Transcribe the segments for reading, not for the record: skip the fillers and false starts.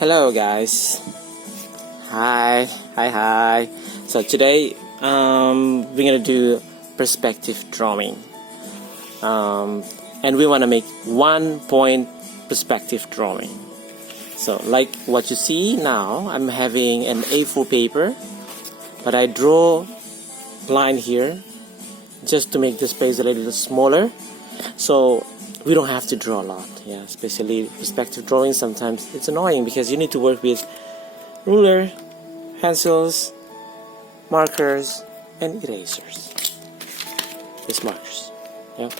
Hello guys. Hi. So today we're gonna do perspective drawing, and we want to make 1-point perspective drawing. So like what you see now, I'm having an A4 paper, but I draw line here just to make the space a little smaller, so we don't have to draw a lot. Yeah, especially perspective drawing, sometimes it's annoying because you need to work with ruler, pencils, markers, and erasers. These markers. Yeah.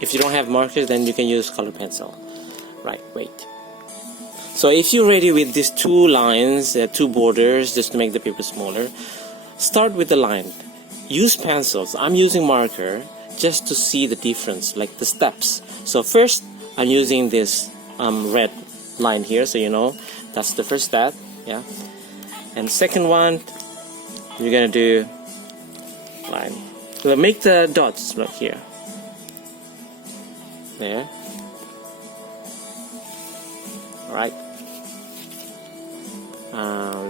If you don't have markers, then you can use color pencil. Right, wait. So if you're ready with these two lines, two borders, just to make the paper smaller, start with the line. Use pencils. I'm using marker just to see the difference, like the steps. So first, I'm using this red line here, so you know that's the first step. Yeah. And second one, you're gonna do line. So make the dots look here. There. All right.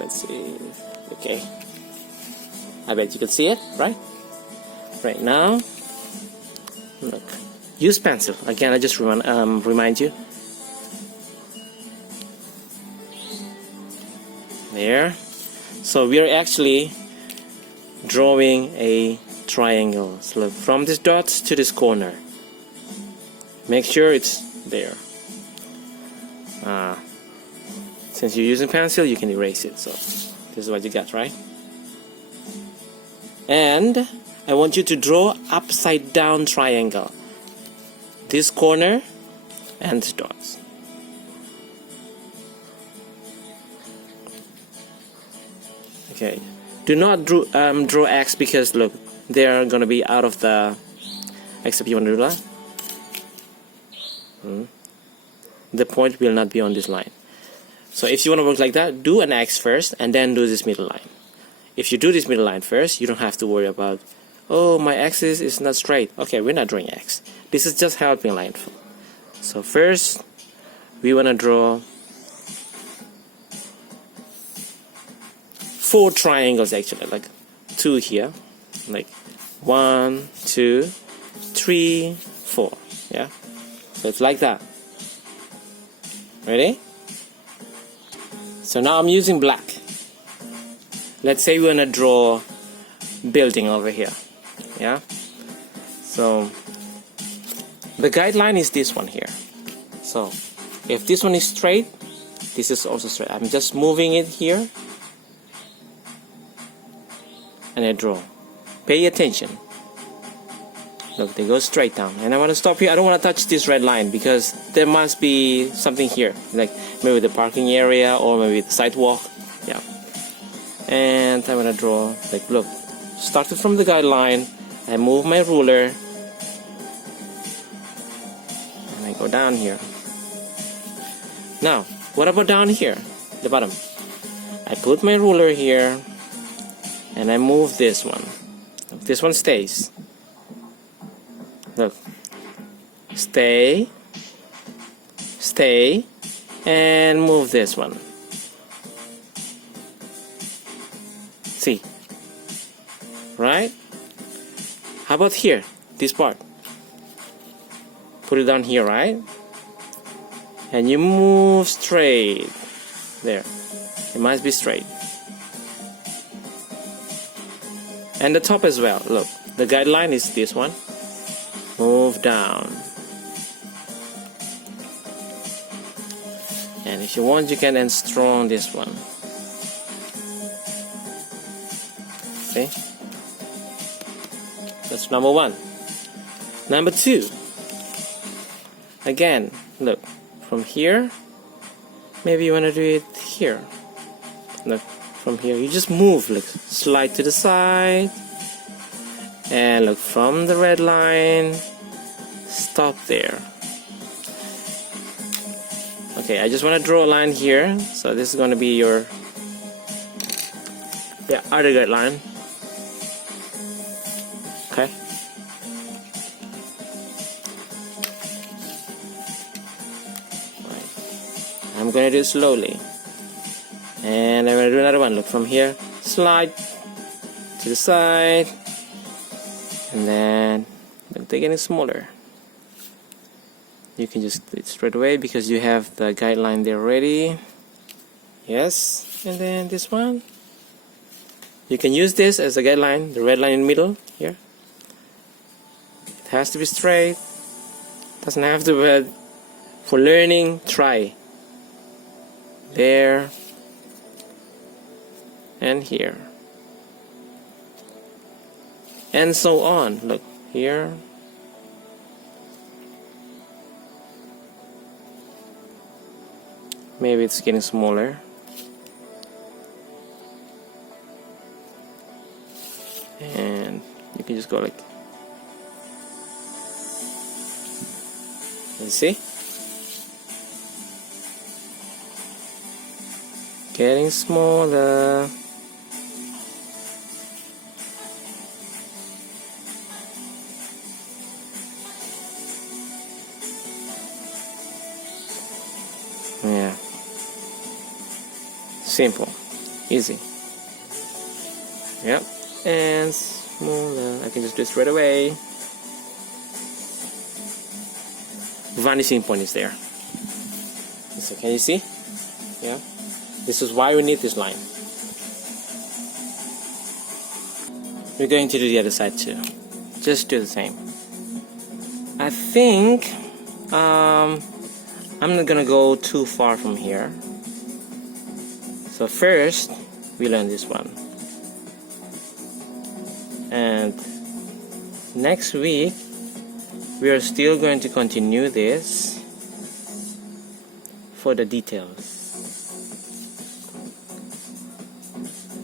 Let's see. Okay. I bet you can see it, right? Right now, look. Use pencil. Again, I just remind you. There. So we are actually drawing a triangle. So look, from this dots to this corner. Make sure it's there. Since you're using pencil, you can erase it. So this is what you got, right? And I want you to draw upside down triangle. This corner and the dots. Okay. Do not draw X because look, they are gonna be out of the. Except you want to do that. The point will not be on this line. So if you want to work like that, do an X first and then do this middle line. If you do this middle line first, you don't have to worry about, oh, my axis is not straight. Okay, we're not drawing X. This is just helping line. So first, we want to draw 4 triangles actually, like 2 here, like 1, 2, 3, 4. Yeah, so it's like that. Ready? So now I'm using black. Let's say we want to draw building over here. Yeah. So the guideline is this one here. So if this one is straight, this is also straight. I'm just moving it here and I draw. Pay attention. Look, they go straight down. And I want to stop here. I don't want to touch this red line because there must be something here, like maybe the parking area or maybe the sidewalk. Yeah. And I want to draw, like, look, started from the guideline. I move my ruler and I go down here. Now, what about down here, the bottom? I put my ruler here and I move this one. This one stays. Look, stay, and move this one. See, right? How about here, this part? Put it down here, right? And you move straight. There, it must be straight. And the top as well. Look, the guideline is this one. Move down. And if you want, you can end strong this one. See? That's number 1. Number 2. Again, look, from here, maybe you want to do it here. Look, from here, you just move, like slide to the side. And look, from the red line, stop there. Okay, I just want to draw a line here. So this is going to be your other guideline. Okay. I'm going to do it slowly. And I'm gonna do another one. Look, from here, slide to the side, and then don't take any smaller. You can just do it straight away because you have the guideline there already. Yes, and then this one, you can use this as a guideline, the red line in the middle here. It has to be straight, doesn't have to, but for learning, try. There and here, and so on. Look here, maybe it's getting smaller, and you can just go like, you see, getting smaller. Yeah, simple, easy. Yep, and smaller. I can just do it straight away. Vanishing point is there. So can you see? Yeah, this is why we need this line. We're going to do the other side too. Just do the same. I think I'm not gonna go too far from here. So first we learn this one, and next week we are still going to continue this for the details.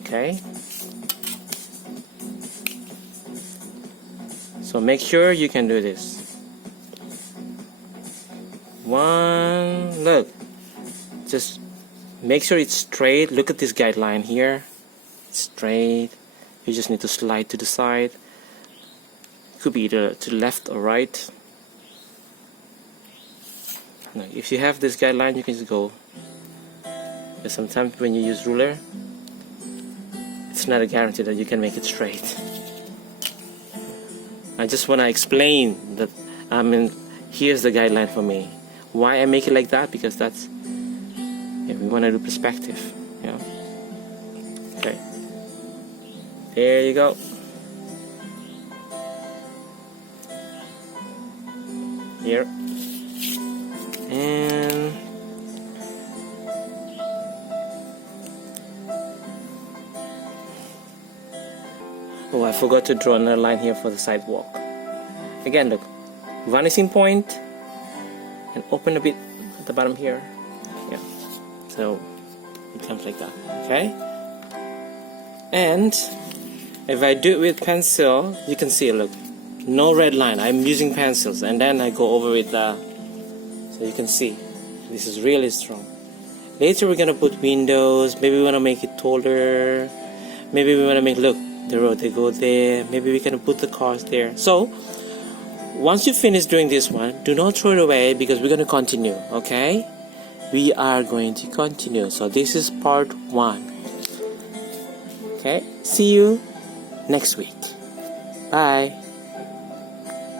Okay, so make sure you can do this. One, look, just make sure it's straight. Look at this guideline here, it's straight. You just need to slide to the side. It could be either to the left or right. Now, if you have this guideline, you can just go. But sometimes when you use ruler, it's not a guarantee that you can make it straight. I just want to explain that, here's the guideline for me. Why I make it like that? Because that's, yeah, we want to do perspective. Yeah. Okay. There you go. Here. And oh, I forgot to draw another line here for the sidewalk. Again, look, vanishing point, and open a bit at the bottom here. Yeah, so it comes like that. Okay, and if I do it with pencil, you can see, look, no red line. I'm using pencils, and then I go over with so you can see this is really strong. Later we're gonna put windows. Maybe we want to make it taller. Maybe we want to make, look, the road, they go there. Maybe we can put the cars there. So once you finish doing this one, do not throw it away because we're going to continue. Okay, we are going to continue. So this is part 1. Okay, see you next week. Bye.